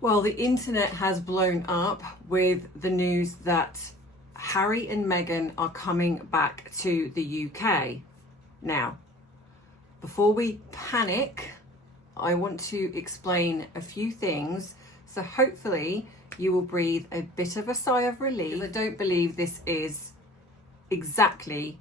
Well, the internet has blown up with the news that Harry and Meghan are coming back to the UK. Now, before we panic, I want to explain a few things, so hopefully you will breathe a bit of a sigh of relief. I don't believe this is exactly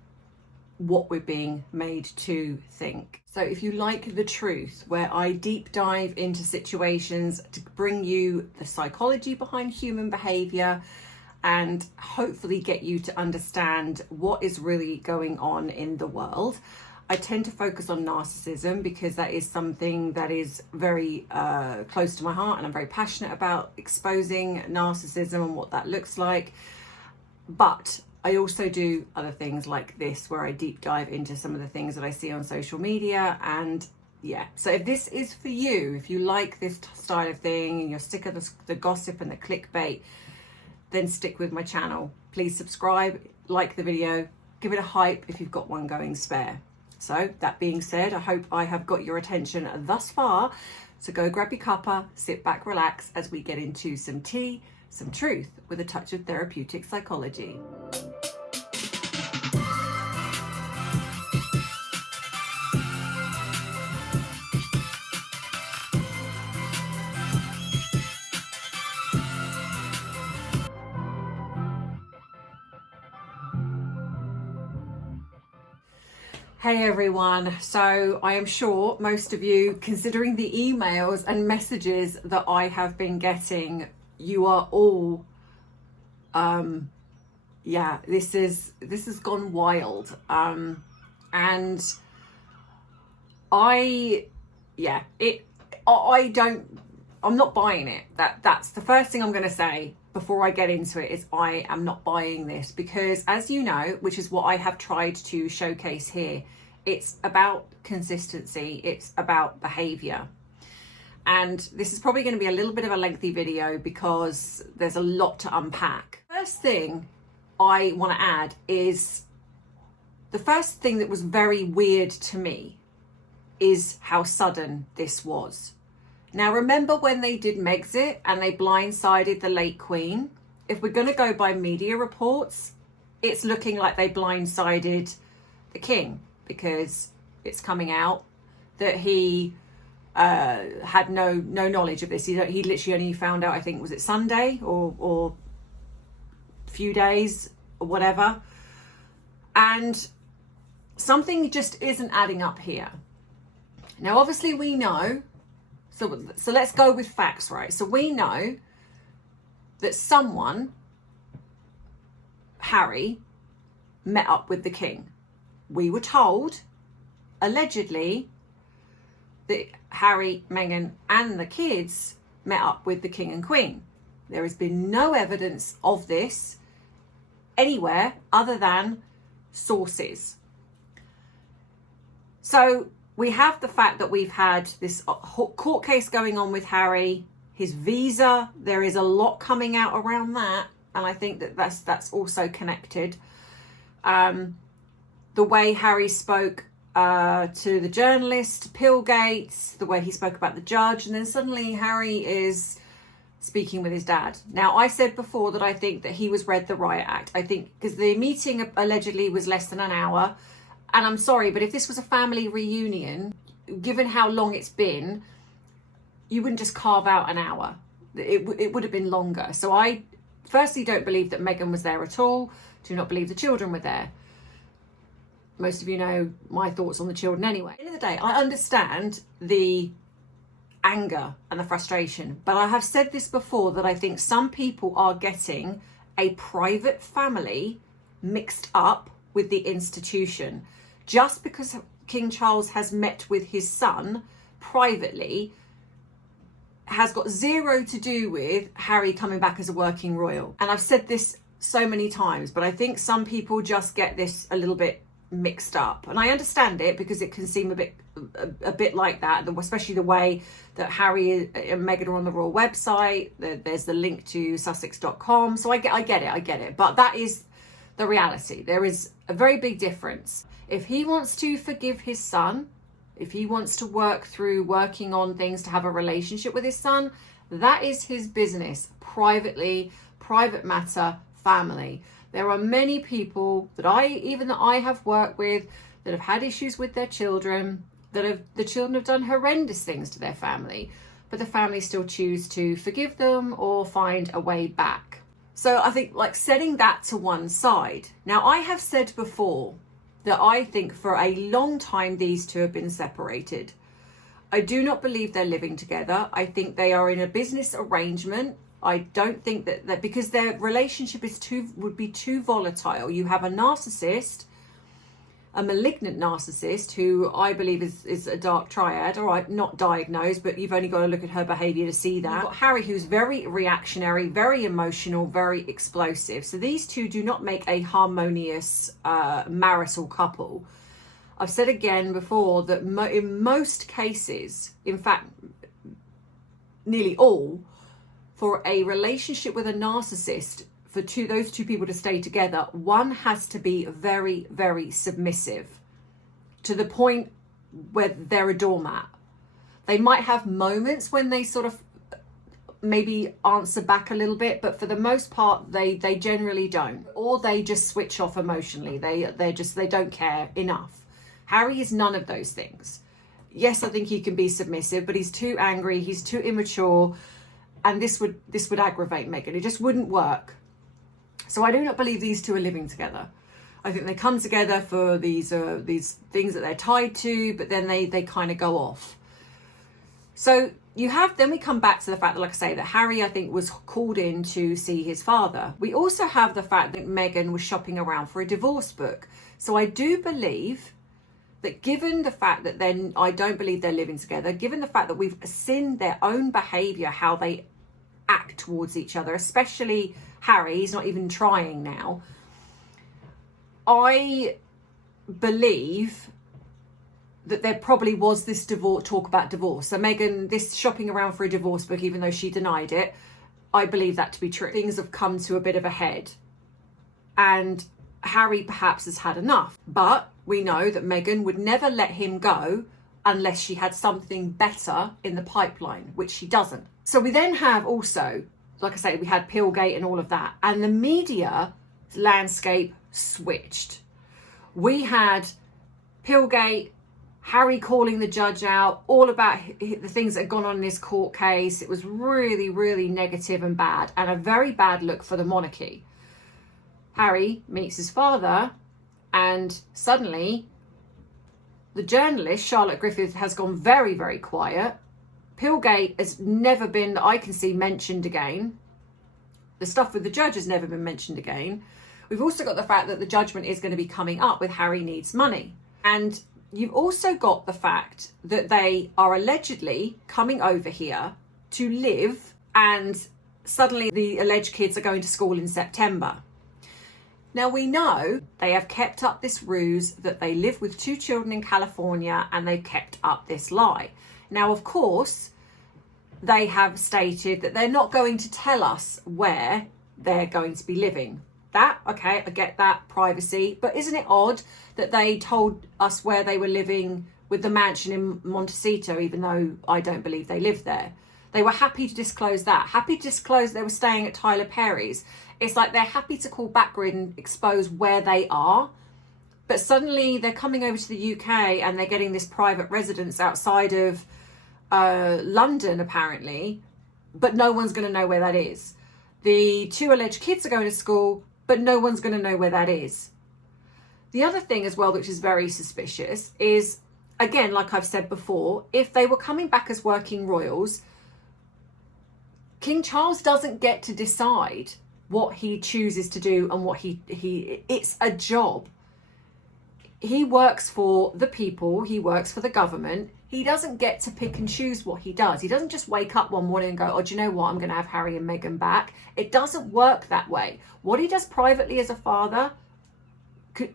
what we're being made to think. So if you like the truth, where I deep dive into situations to bring you the psychology behind human behavior and hopefully get you to understand what is really going on in the world. I tend to focus on narcissism because that is something that is very close to my heart, and I'm very passionate about exposing narcissism and what that looks like. But I also do other things like this, where I deep dive into some of the things that I see on social media. And yeah, so if this is for you, if you like this style of thing and you're sick of the gossip and the clickbait, then stick with my channel. Please subscribe, like the video, give it a hype if you've got one going spare. So that being said, I hope I have got your attention thus far. So go grab your cuppa, sit back, relax as we get into some tea, some truth with a touch of therapeutic psychology. Hey everyone, so I am sure most of you, considering the emails and messages that I have been getting, you are all, this has gone wild. I'm not buying it. That's the first thing I'm going to say before I get into it, is I am not buying this, because as you know, which is what I have tried to showcase here, it's about consistency, it's about behavior. And this is probably going to be a little bit of a lengthy video because there's a lot to unpack. First thing I want to add is, the first thing that was very weird to me is how sudden this was. Now, remember when they did Megxit and they blindsided the late Queen? If we're going to go by media reports, it's looking like they blindsided the King, because it's coming out that he had no knowledge of this. He literally only found out, I think, was it Sunday or a few days or whatever. And something just isn't adding up here. Now, obviously we know, so let's go with facts, right? So we know that someone, Harry, met up with the King. We were told, allegedly, that Harry, Meghan and the kids met up with the King and Queen. There has been no evidence of this anywhere other than sources. So we have the fact that we've had this court case going on with Harry, his visa. There is a lot coming out around that, and I think that that's also connected. The way Harry spoke to the journalist, Pillgates, the way he spoke about the judge, and then suddenly Harry is speaking with his dad. Now, I said before that I think that he was read the Riot Act. I think because the meeting allegedly was less than an hour. And I'm sorry, but if this was a family reunion, given how long it's been, you wouldn't just carve out an hour. It would have been longer. So I firstly don't believe that Meghan was there at all. Do not believe the children were there. Most of you know my thoughts on the children anyway. At the end of the day, I understand the anger and the frustration, but I have said this before, that I think some people are getting a private family mixed up with the institution. Just because King Charles has met with his son privately has got zero to do with Harry coming back as a working royal. And I've said this so many times, but I think some people just get this a little bit mixed up, and I understand it because it can seem a bit like that, especially the way that Harry and Meghan are on the royal website. There's the link to SUSSEX.com, so I get it, but that is the reality. There is a very big difference. If he wants to forgive his son If he wants to work through working on things to have a relationship with his son, that is his business, privately, private matter, family. There are many people that I have worked with that have had issues with their children, the children have done horrendous things to their family, but the family still choose to forgive them or find a way back. So I think, like, setting that to one side. Now, I have said before that I think for a long time these two have been separated. I do not believe they're living together. I think they are in a business arrangement. I don't think that because their relationship would be too volatile. You have a narcissist, a malignant narcissist, who I believe is a dark triad. All right, not diagnosed, but you've only got to look at her behaviour to see that. You've got Harry, who's very reactionary, very emotional, very explosive. So these two do not make a harmonious marital couple. I've said again before that in most cases, in fact, nearly all, for a relationship with a narcissist, for those two people to stay together, one has to be very, very submissive to the point where they're a doormat. They might have moments when they sort of maybe answer back a little bit, but for the most part, they generally don't, or they just switch off emotionally. They don't care enough. Harry is none of those things. Yes, I think he can be submissive, but he's too angry, he's too immature, and this would aggravate Meghan. It just wouldn't work. So I do not believe these two are living together. I think they come together for these things that they're tied to, but then they kind of go off. So then we come back to the fact that, like I say, that Harry, I think, was called in to see his father. We also have the fact that Meghan was shopping around for a divorce book. So I do believe that, given the fact that I don't believe they're living together, given the fact that we've seen their own behaviour, how they act towards each other, especially Harry, he's not even trying now. I believe that there probably was this talk about divorce. So Meghan, this shopping around for a divorce book, even though she denied it, I believe that to be true. Things have come to a bit of a head, and Harry perhaps has had enough. But we know that Meghan would never let him go unless she had something better in the pipeline, which she doesn't. So we then have also, like I say, we had Pillgate and all of that, and the media landscape switched. We had Pillgate, Harry calling the judge out, all about the things that had gone on in this court case. It was really, really negative and bad, and a very bad look for the monarchy. Harry meets his father, and suddenly the journalist, Charlotte Griffith, has gone very, very quiet. Pillgate has never been, that I can see, mentioned again. The stuff with the judge has never been mentioned again. We've also got the fact that the judgment is going to be coming up with Harry needs money. And you've also got the fact that they are allegedly coming over here to live, and suddenly the alleged kids are going to school in September. Now, we know they have kept up this ruse that they live with 2 children in California, and they've kept up this lie. Now, of course, they have stated that they're not going to tell us where they're going to be living. That, okay, I get that, privacy, but isn't it odd that they told us where they were living with the mansion in Montecito, even though I don't believe they lived there? They were happy to disclose that, happy to disclose they were staying at Tyler Perry's. It's like they're happy to call backgrid and expose where they are, but suddenly they're coming over to the UK and they're getting this private residence outside of London, apparently, but no one's going to know where that is. The 2 alleged kids are going to school, but no one's going to know where that is. The other thing as well, which is very suspicious, is, again, like I've said before, if they were coming back as working royals, King Charles doesn't get to decide what he chooses to do and what it's a job. He works for the people, he works for the government. He doesn't get to pick and choose what he does. He doesn't just wake up one morning and go, oh, do you know what? I'm going to have Harry and Meghan back. It doesn't work that way. What he does privately as a father,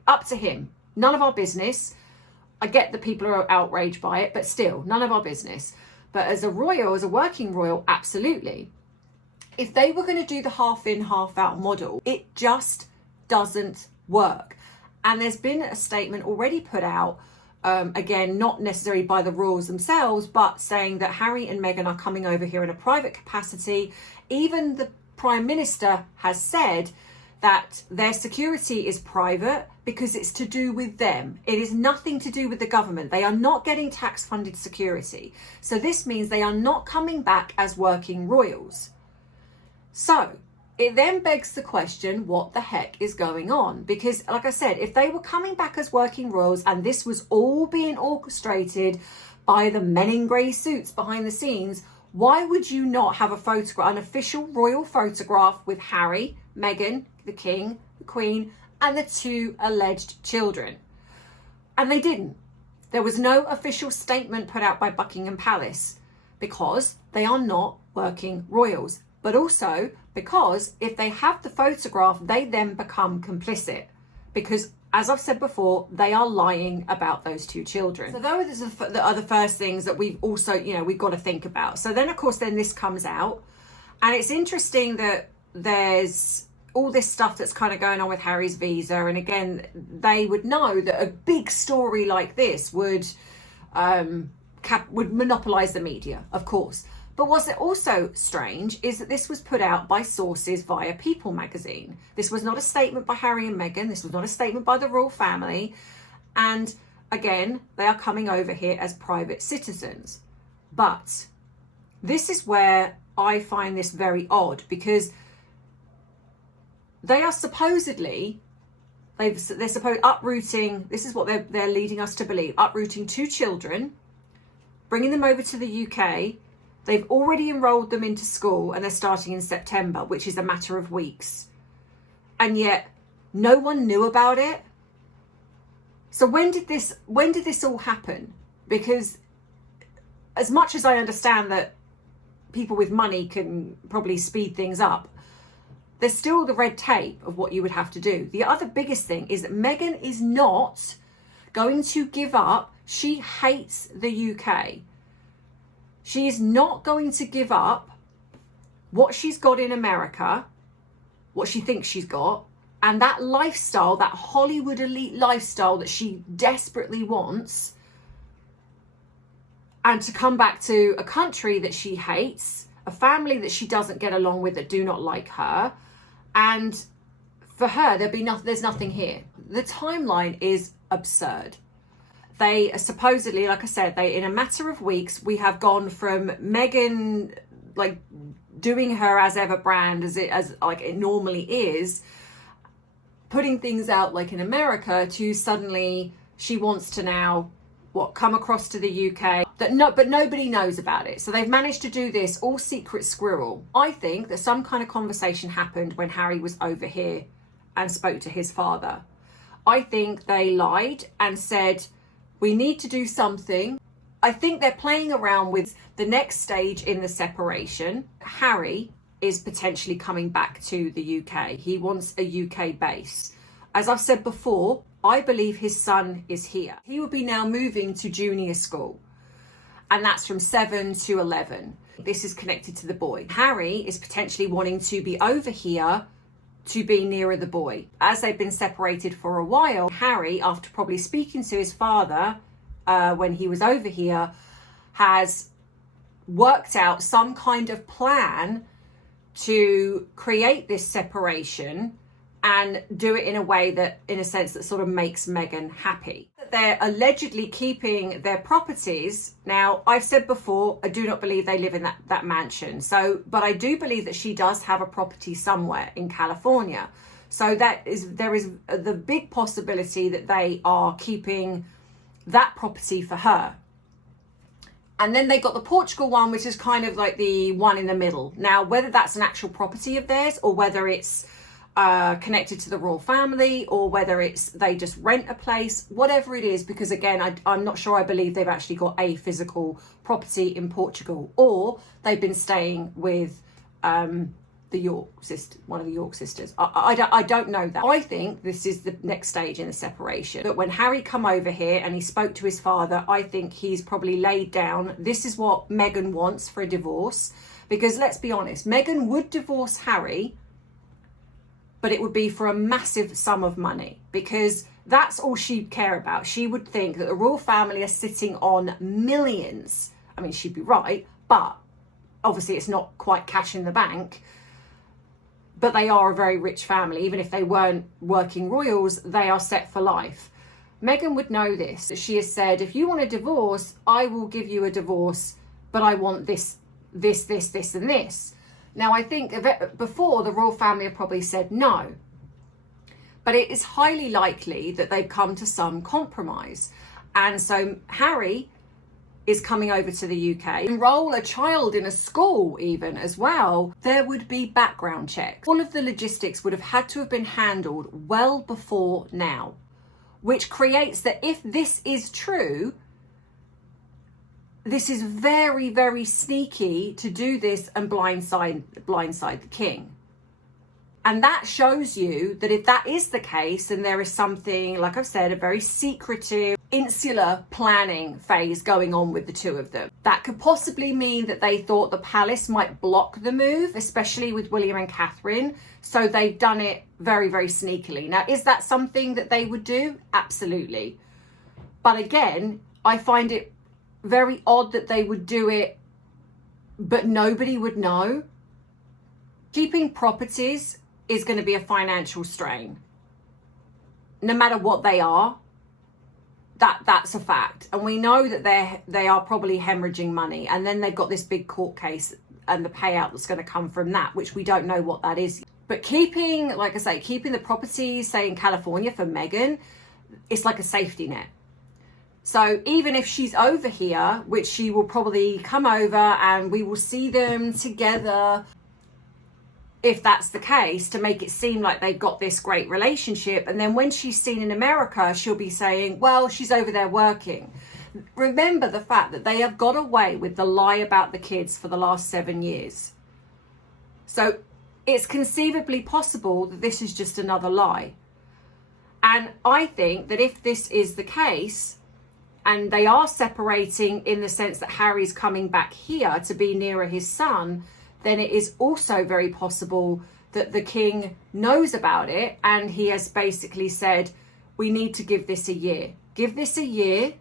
up to him. None of our business. I get that people are outraged by it, but still, none of our business. But as a royal, as a working royal, absolutely. If they were going to do the half in, half out model, it just doesn't work. And there's been a statement already put out again, not necessarily by the royals themselves, but saying that Harry and Meghan are coming over here in a private capacity. Even the Prime Minister has said that their security is private because it's to do with them. It is nothing to do with the government. They are not getting tax-funded security. So this means they are not coming back as working royals. So it then begs the question, what the heck is going on? Because like I said, if they were coming back as working royals and this was all being orchestrated by the men in grey suits behind the scenes, why would you not have a photograph, an official royal photograph with Harry, Meghan, the King, the Queen, and the 2 alleged children? And they didn't. There was no official statement put out by Buckingham Palace because they are not working royals. But also because if they have the photograph, they then become complicit because, as I've said before, they are lying about those 2 children. So those are the first things that we've also, we've got to think about. So then, of course, then this comes out, and it's interesting that there's all this stuff that's kind of going on with Harry's visa. And again, they would know that a big story like this would monopolize the media, of course. But what's also strange is that this was put out by sources via People magazine. This was not a statement by Harry and Meghan. This was not a statement by the royal family. And again, they are coming over here as private citizens. But this is where I find this very odd, because they are supposedly, they're supposed uprooting, this is what they're leading us to believe, uprooting 2 children, bringing them over to the UK. They've already enrolled them into school and they're starting in September, which is a matter of weeks. And yet no one knew about it. So when did this all happen? Because as much as I understand that people with money can probably speed things up, there's still the red tape of what you would have to do. The other biggest thing is that Meghan is not going to give up. She hates the UK. She is not going to give up what she's got in America, what she thinks she's got, and that lifestyle, that Hollywood elite lifestyle that she desperately wants, and to come back to a country that she hates, a family that she doesn't get along with, that do not like her. And for her, there's nothing here. The timeline is absurd. They supposedly, like I said, in a matter of weeks, we have gone from Meghan like doing her as ever brand as it normally is, putting things out like in America, to suddenly she wants to now come across to the UK, but nobody knows about it. So they've managed to do this all secret squirrel. I think that some kind of conversation happened when Harry was over here and spoke to his father. I think they lied and said, we need to do something. I think they're playing around with the next stage in the separation. Harry is potentially coming back to the UK. He wants a UK base. As I've said before, I believe his son is here. He will be now moving to junior school, and that's from 7 to 11. This is connected to the boy. Harry is potentially wanting to be over here to be nearer the boy. As they've been separated for a while, Harry, after probably speaking to his father when he was over here, has worked out some kind of plan to create this separation and do it in a way that, in a sense, that sort of makes Meghan happy. They're allegedly keeping their properties. Now, I've said before, I do not believe they live in that mansion. But I do believe that she does have a property somewhere in California. So there is the big possibility that they are keeping that property for her. And then they got the Portugal one, which is kind of like the one in the middle. Now, whether that's an actual property of theirs or whether it's connected to the royal family, or whether it's they just rent a place, whatever it is, because again, I'm not sure I believe they've actually got a physical property in Portugal, or they've been staying with the York sister, one of the York sisters. I don't know that. I think this is the next stage in the separation. But when Harry come over here and he spoke to his father, I think he's probably laid down, this is what Meghan wants for a divorce. Because let's be honest, Meghan would divorce Harry but it would be for a massive sum of money, because that's all she'd care about. She would think that the royal family are sitting on millions. I mean, she'd be right, but obviously it's not quite cash in the bank. But they are a very rich family. Even if they weren't working royals, they are set for life. Meghan would know this. She has said, if you want a divorce, I will give you a divorce, but I want this, and this. Now, I think before, the royal family have probably said no. But it is highly likely that they've come to some compromise. And so Harry is coming over to the UK, enroll a child in a school even as well. There would be background checks. All of the logistics would have had to have been handled well before now, which creates that if this is true, this is very, very sneaky to do this and blindside the king. And that shows you that if that is the case, then there is something, like I've said, a very secretive, insular planning phase going on with the two of them. That could possibly mean that they thought the palace might block the move, especially with William and Catherine. So they've done it very, very sneakily. Now, is that something that they would do? Absolutely. But again, I find it very odd that they would do it, but nobody would know. Keeping properties is going to be a financial strain, no matter what they are. That's a fact, and we know that they are probably hemorrhaging money, and then they've got this big court case and the payout that's going to come from that, which we don't know what that is. But keeping, like I say, keeping the properties, say in California for Meghan, it's like a safety net. So even if she's over here, which she will probably come over and we will see them together, if that's the case, to make it seem like they've got this great relationship. And then when she's seen in America, she'll be saying, well, she's over there working. Remember the fact that they have got away with the lie about the kids for the last 7 years. So it's conceivably possible that this is just another lie. And I think that if this is the case, and they are separating in the sense that Harry's coming back here to be nearer his son, then it is also very possible that the king knows about it, and he has basically said, we need to give this a year. Give this a year,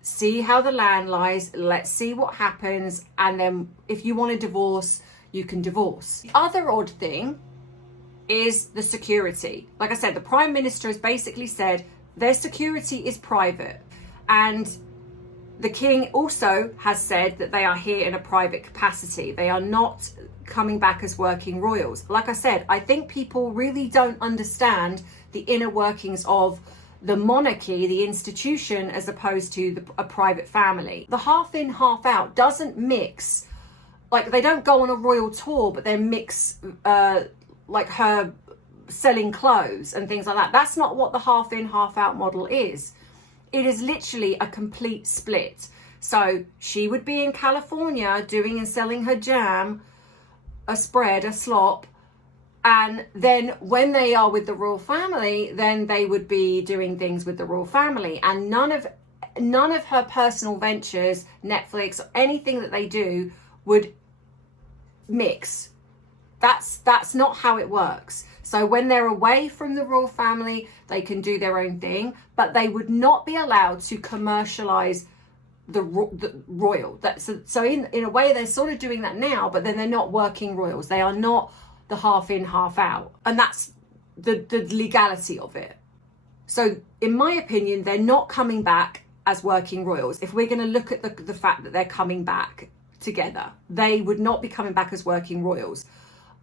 see how the land lies, let's see what happens, and then if you want a divorce, you can divorce. The other odd thing is the security. Like I said, the Prime Minister has basically said their security is private, and the king also has said that they are here in a private capacity. They are not coming back as working royals. Like I said, I think people really don't understand the inner workings of the monarchy, the institution, as opposed to a private family. The half in, half out doesn't mix. Like, they don't go on a royal tour, but they mix like her selling clothes and things like that. That's not what the half in, half out model is. It is literally a complete split. So she would be in California doing and selling her jam, a spread, a slop. And then when they are with the royal family, then they would be doing things with the royal family. And none of her personal ventures, Netflix, or anything that they do would mix. That's not how it works. So when they're away from the royal family, they can do their own thing, but they would not be allowed to commercialize the royal. So in a way, they're sort of doing that now, but then they're not working royals. They are not the half in, half out. And that's the legality of it. So in my opinion, they're not coming back as working royals. If we're going to look at the fact that they're coming back together, they would not be coming back as working royals.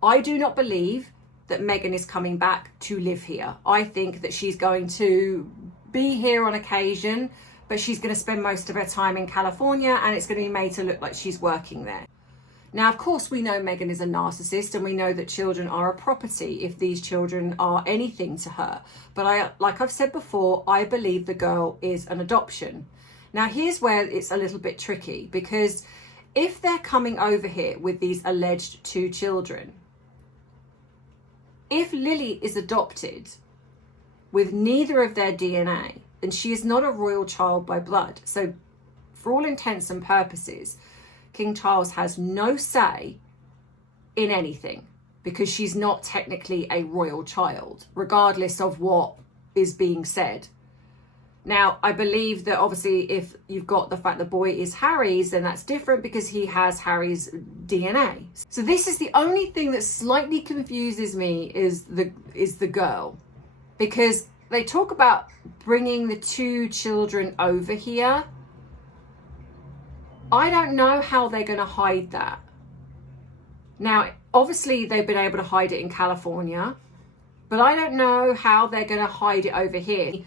I do not believe that Meghan is coming back to live here. I think that she's going to be here on occasion, but she's going to spend most of her time in California, and it's going to be made to look like she's working there. Now, of course, we know Meghan is a narcissist, and we know that children are a property if these children are anything to her. But like I've said before, I believe the girl is an adoption. Now, here's where it's a little bit tricky, because if they're coming over here with these alleged 2 children, if Lily is adopted with neither of their DNA, then she is not a royal child by blood. So for all intents and purposes, King Charles has no say in anything. because she's not technically a royal child, regardless of what is being said. Now, I believe that obviously if you've got the fact the boy is Harry's, then that's different because he has Harry's DNA. So this is the only thing that slightly confuses me is the girl, because they talk about bringing the 2 children over here. I don't know how they're going to hide that. Now, obviously they've been able to hide it in California, but I don't know how they're going to hide it over here.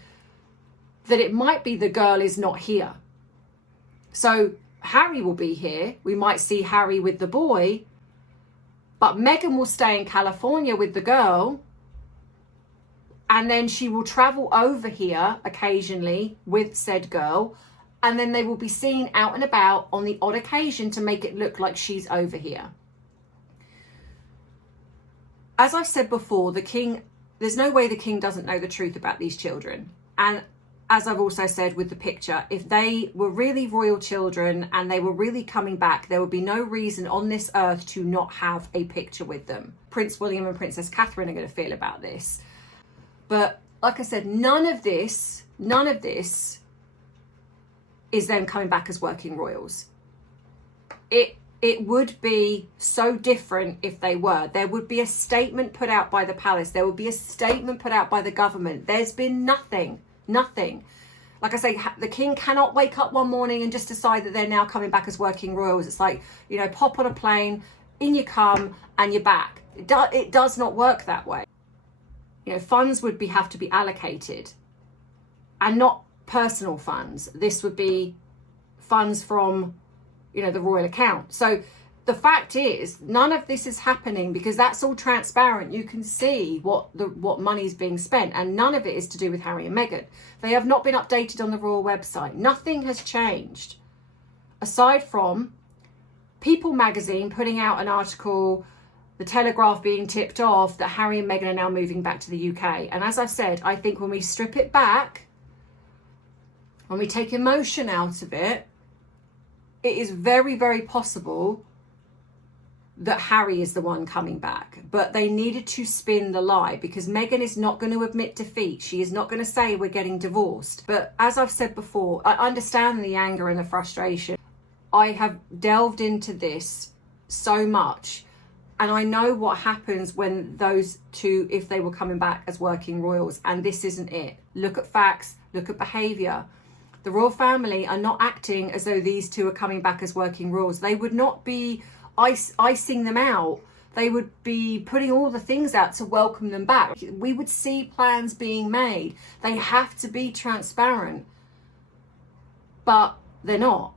That it might be the girl is not here. So Harry will be here. We might see Harry with the boy, but Meghan will stay in California with the girl. And then she will travel over here occasionally with said girl. And then they will be seen out and about on the odd occasion to make it look like she's over here. As I've said before, the king, there's no way the king doesn't know the truth about these children. And as I've also said with the picture, if they were really royal children and they were really coming back, there would be no reason on this earth to not have a picture with them. Prince William and Princess Catherine are going to feel about this. But like I said, none of this is them coming back as working royals. It would be so different if they were. There would be a statement put out by the palace. There would be a statement put out by the government. There's been nothing. Like I say, the king cannot wake up one morning and just decide that they're now coming back as working royals. It's like, you know, pop on a plane, in you come, and you're back. It does not work that way. You know, funds would have to be allocated, and not personal funds. This would be funds from, you know, the royal account. So the fact is, none of this is happening because that's all transparent. You can see what money's being spent, and none of it is to do with Harry and Meghan. They have not been updated on the royal website. Nothing has changed, aside from People magazine putting out an article, the Telegraph being tipped off that Harry and Meghan are now moving back to the UK. And as I've said, I think when we strip it back, when we take emotion out of it, it is very, very possible that Harry is the one coming back. But they needed to spin the lie because Meghan is not going to admit defeat. She is not going to say we're getting divorced. But as I've said before, I understand the anger and the frustration. I have delved into this so much, and I know what happens when those 2, if they were coming back as working royals, and this isn't it. Look at facts, look at behaviour. The royal family are not acting as though these 2 are coming back as working royals. They would not be icing them out. They would be putting all the things out to welcome them back. We would see plans being made. They have to be transparent, but they're not.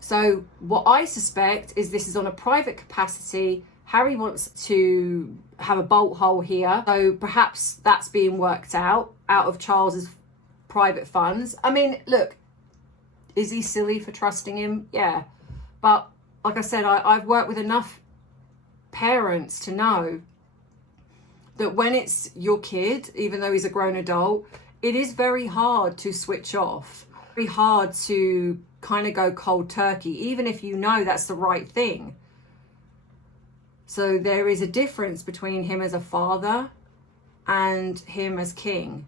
So what I suspect is this is on a private capacity. Harry wants to have a bolt hole here, so perhaps that's being worked out of Charles's private funds. I mean, look, is he silly for trusting him? Yeah, but like I said, I've worked with enough parents to know that when it's your kid, even though he's a grown adult, it is very hard to switch off. Very hard to kind of go cold turkey, even if you know that's the right thing. So there is a difference between him as a father and him as king.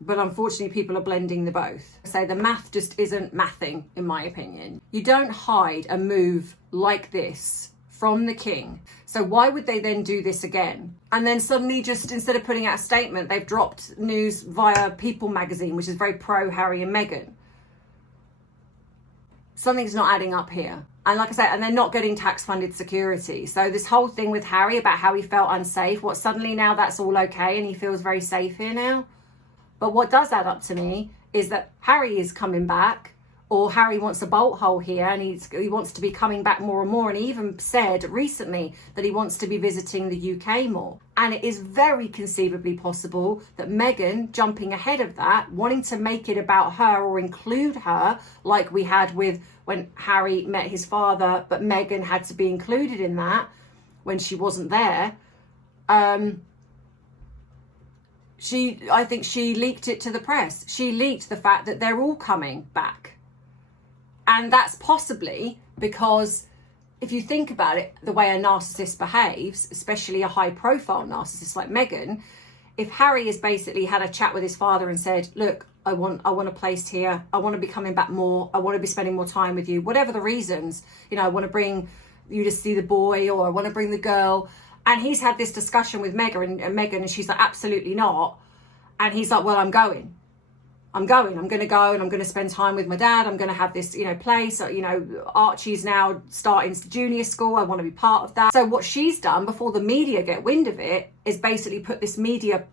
But unfortunately, people are blending the both. So the math just isn't mathing, in my opinion. You don't hide a move like this from the king. So why would they then do this again? And then suddenly just, instead of putting out a statement, they've dropped news via People magazine, which is very pro Harry and Meghan. Something's not adding up here. And like I said, and they're not getting tax-funded security. So this whole thing with Harry about how he felt unsafe, what suddenly now that's all okay and he feels very safe here now? But what does add up to me is that Harry is coming back, or Harry wants a bolt hole here and he wants to be coming back more and more. And he even said recently that he wants to be visiting the UK more. And it is very conceivably possible that Meghan, jumping ahead of that, wanting to make it about her or include her, like we had with when Harry met his father, but Meghan had to be included in that when she wasn't there. I think she leaked it to the press. She leaked the fact that they're all coming back. And that's possibly because if you think about it, the way a narcissist behaves, especially a high profile narcissist like Meghan, if Harry has basically had a chat with his father and said, look, I want a place here, I want to be coming back more, I want to be spending more time with you, whatever the reasons, you know, I want to bring you to see the boy, or I want to bring the girl. And he's had this discussion with Meghan, and she's like, absolutely not. And he's like, well, I'm going to go, and I'm going to spend time with my dad. I'm going to have this, you know, place, you know, Archie's now starting junior school. I want to be part of that. So what she's done before the media get wind of it is basically put this media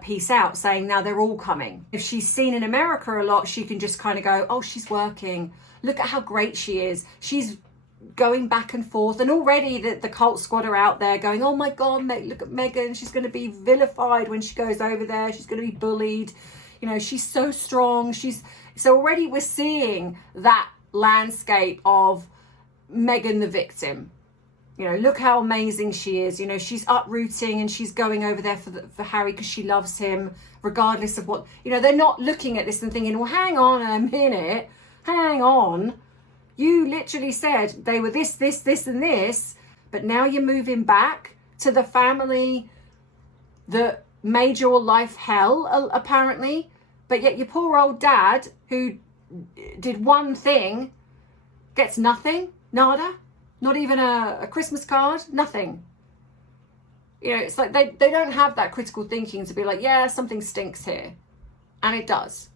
piece out saying now they're all coming. If she's seen in America a lot, she can just kind of go, oh, she's working. Look at how great she is. She's going back and forth. And already the cult squad are out there going, oh my God, look at Meghan. She's going to be vilified when she goes over there. She's going to be bullied. You know, she's so strong. So already we're seeing that landscape of Meghan the victim. You know, look how amazing she is. You know, she's uprooting and she's going over there for Harry because she loves him, regardless of what, you know, they're not looking at this and thinking, well, hang on a minute, hang on. You literally said they were this, and this, but now you're moving back to the family that made your life hell, apparently. But yet your poor old dad, who did one thing, gets nothing, nada. Not even a Christmas card, nothing. You know, it's like they don't have that critical thinking to be like, yeah, something stinks here. And it does.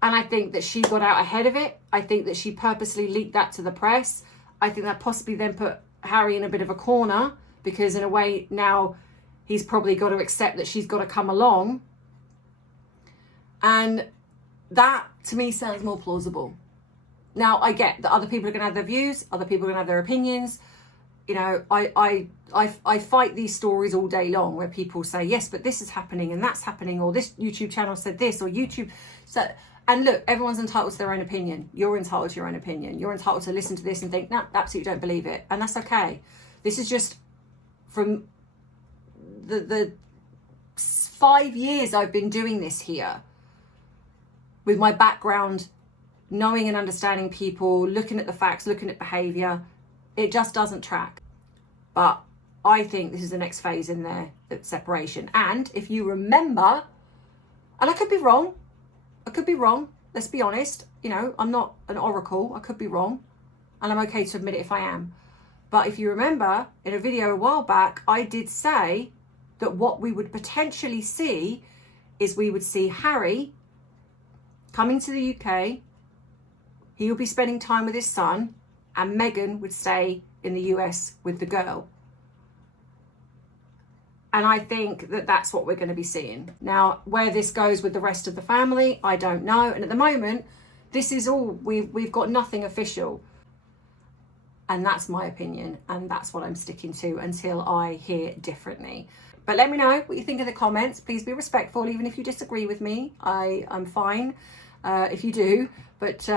And I think that she got out ahead of it. I think that she purposely leaked that to the press. I think that possibly then put Harry in a bit of a corner, because in a way now he's probably got to accept that she's got to come along. And that to me sounds more plausible. Now, I get that other people are going to have their views, other people are going to have their opinions. You know, I fight these stories all day long where people say, yes, but this is happening and that's happening, or this YouTube channel said this, or YouTube. So, and look, everyone's entitled to their own opinion. You're entitled to your own opinion. You're entitled to listen to this and think, no, absolutely don't believe it. And that's okay. This is just from the 5 years I've been doing this here, with my background, knowing and understanding people, looking at the facts, looking at behaviour, it just doesn't track. But I think this is the next phase in there, the separation. And if you remember, and I could be wrong, let's be honest, you know, I'm not an oracle, I could be wrong, and I'm okay to admit it if I am. But if you remember, in a video a while back, I did say that what we would potentially see is we would see Harry coming to the UK, he will be spending time with his son, and Meghan would stay in the US with the girl. And I think that that's what we're going to be seeing. Now, where this goes with the rest of the family, I don't know. And at the moment, this is all, we've got nothing official. And that's my opinion. And that's what I'm sticking to until I hear differently. But let me know what you think in the comments. Please be respectful, even if you disagree with me. I'm fine if you do. But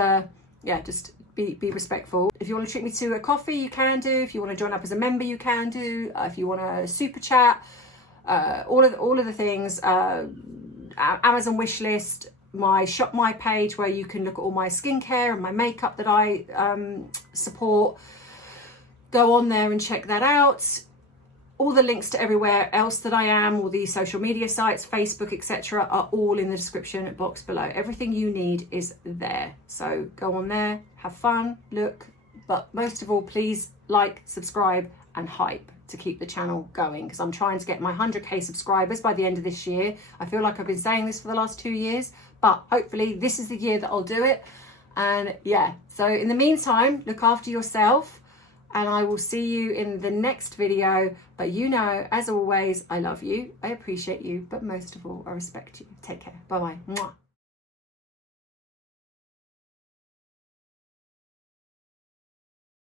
yeah, just be respectful. If you want to treat me to a coffee, you can do. If you want to join up as a member, you can do. If you want a super chat, all of the things, Amazon wish list, my ShopMy page where you can look at all my skincare and my makeup that I support. Go on there and check that out. All the links to everywhere else that I am, all the social media sites, Facebook, etc., are all in the description box below. Everything you need is there. So go on there, have fun, look, but most of all, please like, subscribe, and hype to keep the channel going, because I'm trying to get my 100k subscribers by the end of this year. I feel like I've been saying this for the last 2 years, but hopefully this is the year that I'll do it. And yeah, so in the meantime, look after yourself, and I will see you in the next video. But you know, as always, I love you, I appreciate you, but most of all, I respect you. Take care. Bye-bye. Mwah.